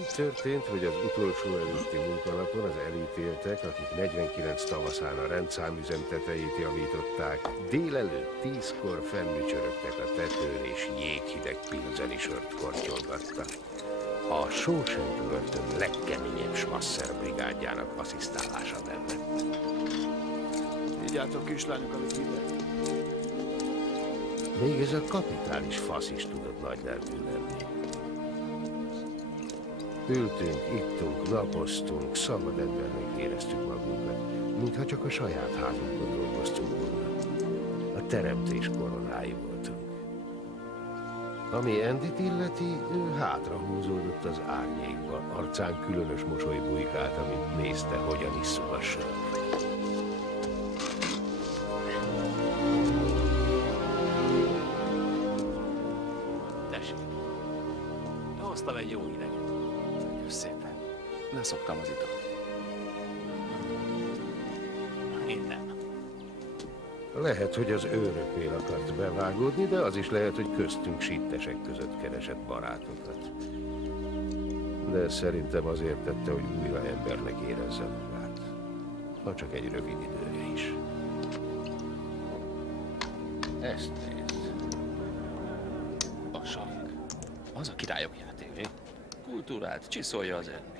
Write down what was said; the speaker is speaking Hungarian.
Így történt, hogy az utolsó előtti munkanapon az elítéltek, akik 49 tavaszán a rendszámüzem tetejét javították, délelőtt 10-kor fennmücsörögtek a tetőn és jéghideg pilzeni sört kortyolgattak. A Shawshank börtön legkeményebb Schmasser brigádjának asszisztálása mellett. Vigyátok, kislányok, amit hívják. Még ez a kapitális fasz is tudott nagylelkű lenni. Ültünk, ittunk, napoztunk, szabad embernek éreztük magunkat, mintha csak a saját házunkon dolgoztunk volna. A teremtés koronái voltunk. Ami Andyt illeti, ő hátrahúzódott az árnyékba, arcán különös mosoly bujkált, amint nézte, hogyan isszuk a sört. Tessék, hoztam egy jó hideget. Köszönöm szépen. Leszoktam az ital. Én nem. Lehet, hogy az őröknél akart bevágódni, de az is lehet, hogy köztünk sittesek között keresett barátokat. De szerintem azért tette, hogy újra embernek érezze magát. Ha csak egy rövid időre is. Ezt nézd. A sakk. Az a királyok játék. Kultúrát csiszolja az enni.